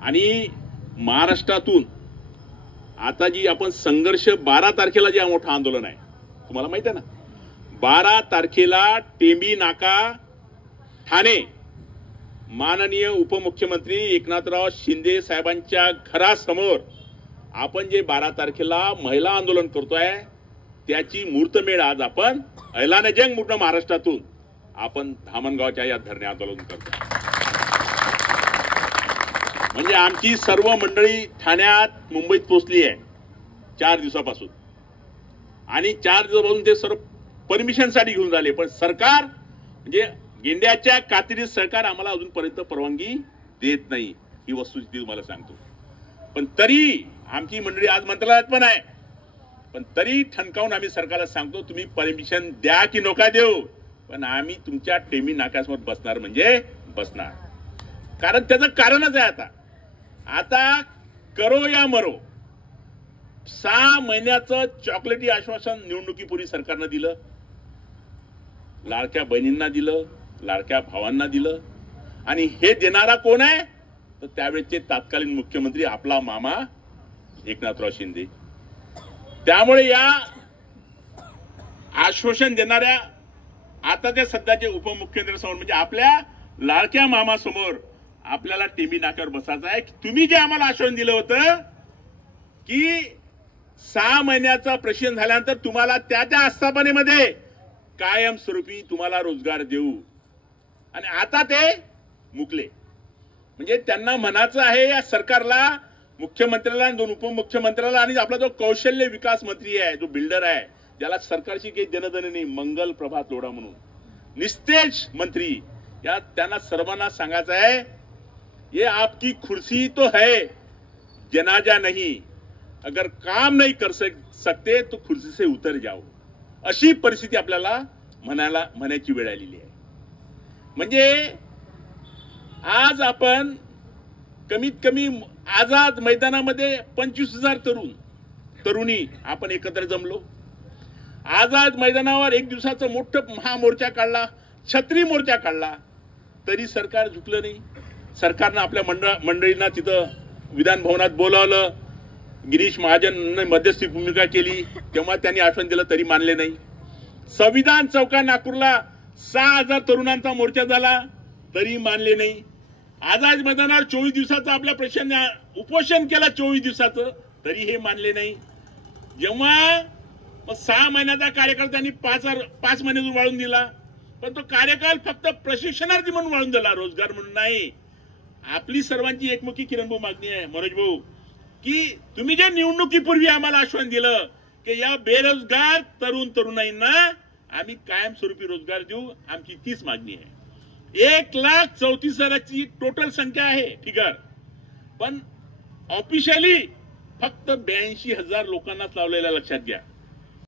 आणि महाराष्ट्रातून आता जी आपण संघर्ष 12 तारखेला जे मोठं आंदोलन आहे तुम्हाला माहित आहे ना, 12 तारखेला टेंबी नाका ठाणे माननीय उपमुख्यमंत्री एकनाथराव शिंदे साहेबांच्या घरासमोर आपण जे 12 तारखेला महिला आंदोलन करतोय त्याची मुहूर्तमेढ आज आपण ऐलाने जंग पूर्ण महाराष्ट्रातून आपण धामणगावच्या या धरणे आंदोलन करतो। म्हणजे आमची सर्व मंडळी ठाण्यात मुंबईत पोहोचली आहे 4 दिवसापासून आणि 4 दिवसापासून ते सर्व परमिशनसाठी घेऊन झाले, पण सरकार म्हणजे गेंड्याच्या कातडीत सरकार आम्हाला अजूनपर्यंत परवानगी देत नाही, ही वस्तुस्थिती तुम्हाला सांगतो। पण तरी आमची मंडळी आज मंत्रालयात पण आहे, पण तरी ठणकावून आम्ही सरकारला सांगतो तुम्ही परमिशन द्या की नका देऊ, पण आम्ही तुमच्या टेंबी नाक्यासमोर बसणार म्हणजे बसणार। कारण त्याचं कारणच आहे आता करो या मरो 6 महिन्याचं चॉकलेटी आश्वासन निवडणुकीपूर्वी सरकारनं दिलं, लाडक्या बहिणींना दिलं, लाडक्या भावांना दिलं, आणि हे देणारा कोण आहे तर त्यावेळेचे तत्कालीन मुख्यमंत्री आपला मामा एकनाथराव शिंदे। त्यामुळे या आश्वासन देणाऱ्या आता ते सध्याचे उपमुख्यमंत्री समोर म्हणजे आपल्या लाडक्या मामा समोर आपल्याला टेंबी नाक्यावर बसायचं आहे। तुम्ही जे आम्हाला आश्वासन दिलं होतं की 6 महिन्याचा प्रशिक्षण झाल्यानंतर तुम्हाला त्या आस्थापनेमध्ये कायमस्वरूपी तुम्हाला रोजगार देऊ, आणि आता ते मुकले। म्हणजे त्यांना म्हणायचं आहे या सरकारला, मुख्यमंत्र्याला, 2 उपमुख्यमंत्र्याला आणि आपला जो कौशल्य विकास मंत्री आहे, जो बिल्डर आहे, ज्याला सरकारशी काही देणं नाही, मंगल प्रभात लोढा म्हणून निस्तेज मंत्री, या त्यांना सर्वांना सांगायचं आहे ये आपकी कुर्सी तो है जनाजा नहीं, अगर काम नहीं कर सकते तो कुर्सी से उतर जाओ, अशी परिस्थिती आपल्याला म्हणायची वेळ आलेली आहे। म्हणजे आज आपण कमीत कमी आझाद मैदानामध्ये 25,000 तरुणी आपण एकत्र जमलो, आझाद मैदानावर एक दिवसाचा मोठा महामोर्चा काढला, छत्री मोर्चा काढला, तरी सरकार झुकलं नाही। सरकारनं आपल्या मंडळींना तिथं विधान भवनात बोलावलं, गिरीश महाजनने मध्यस्थी भूमिका केली, तेव्हा त्यांनी आश्वासन दिलं तरी मानले नाही। संविधान चौका नागपूरला 6,000 तरुणांचा मोर्चा झाला तरी मानले नाही। आझाद मैदानावर 24 दिवसाचा आपल्या प्रश्न उपोषण केला 24 दिवसाचं तरी हे मानले नाही। जेव्हा 6 महिन्याचा कार्यकाळ त्यांनी 5 महिने वाढवून दिला, पण तो कार्यकाळ फक्त प्रशिक्षणार्थी म्हणून वाढवून दिला, रोजगार म्हणून नाही। आपली सर्वांची एकमुखी किरण भाऊ मागणी आहे, मनोज भाऊ, की तुम्ही जे निवडणुकीपूर्वी आम्हाला आश्वासन दिलं की या बेरोजगार तरुणाईंना आम्ही कायमस्वरूपी रोजगार देऊ, आमची तीच मागणी आहे। 1,34,000ची टोटल संख्या आहे फिगर, पण ऑफिशियली फक्त 82,000 लोकांनाच लावलेल्या लक्षात घ्या।